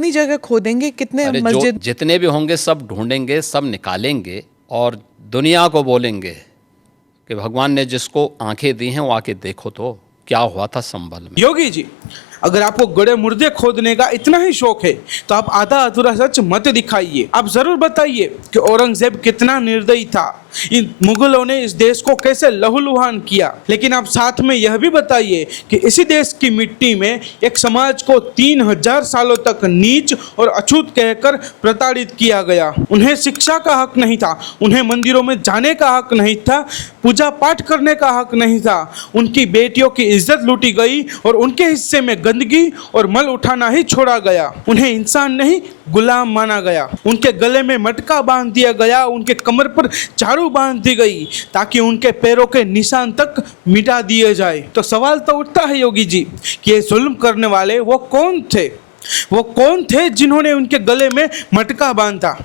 कितनी जगह खोदेंगे, कितने अरे जो मस्जिद? जितने भी होंगे सब ढूंढेंगे, सब निकालेंगे और दुनिया को बोलेंगे कि भगवान ने जिसको आंखें दी हैं वो आके देखो तो क्या हुआ था संभल में। योगी जी, अगर आपको गड़े मुर्दे खोदने का इतना ही शौक है तो आप आधा अधूरा सच मत दिखाइए। आप जरूर बताइए कि औरंगजेब कितना निर्दयी था, इन मुगलों ने इस देश को कैसे लहूलुहान किया। लेकिन आप साथ में यह भी बताइए कि इसी देश की मिट्टी में एक समाज को 3000 सालों तक नीच और अछूत कहकर प्रताड़ित किया गया। उन्हें शिक्षा का हक नहीं था, उन्हें मंदिरों में जाने का हक नहीं था, पूजा पाठ करने का हक नहीं था। उनकी बेटियों की इज्जत लूटी गई और उनके हिस्से में गंदगी और मल उठाना ही छोड़ा गया। उन्हें इंसान नहीं गुलाम माना गया। उनके गले में मटका बांध दिया गया, उनके कमर पर झाड़ू बांध दी गई ताकि उनके पैरों के निशान तक मिटा दिए जाए। तो सवाल तो उठता है योगी जी कि ये जुल्म करने वाले वो कौन थे? वो कौन थे जिन्होंने उनके गले में मटका बांधा?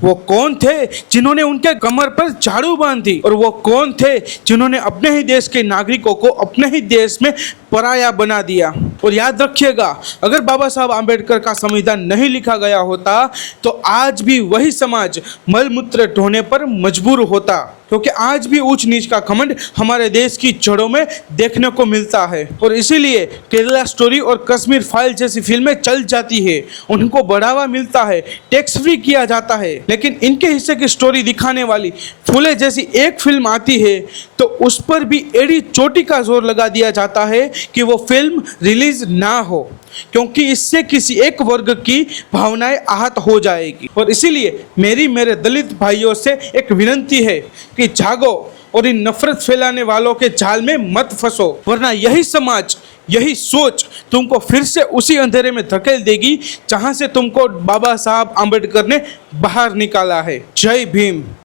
वो कौन थे जिन्होंने उनके कमर पर झाड़ू बांधी? और वो कौन थे जिन्होंने अपने ही देश के नागरिकों को अपने ही देश में पराया बना दिया? और याद रखिएगा, अगर बाबा साहब आम्बेडकर का संविधान नहीं लिखा गया होता तो आज भी वही समाज मलमूत्र ढोने पर मजबूर होता, क्योंकि आज भी ऊंच नीच का घमंड हमारे देश की जड़ों में देखने को मिलता है। और इसीलिए केरला स्टोरी और कश्मीर फाइल जैसी फिल्में चल जाती है, उनको बढ़ावा मिलता है, टैक्स फ्री किया जाता है। लेकिन इनके हिस्से की स्टोरी दिखाने वाली फूले जैसी एक फिल्म आती है तो उस पर भी एड़ी चोटी का जोर लगा दिया जाता है कि वो फिल्म रिलीज ना हो, क्योंकि इससे किसी एक वर्ग की भावनाएं आहत हो जाएगी। और इसीलिए मेरे दलित भाइयों से एक विनती है कि जागो और इन नफरत फैलाने वालों के जाल में मत फंसो, वरना यही समाज, यही सोच तुमको फिर से उसी अंधेरे में धकेल देगी जहां से तुमको बाबा साहब आम्बेडकर ने बाहर निकाला है। जय भीम।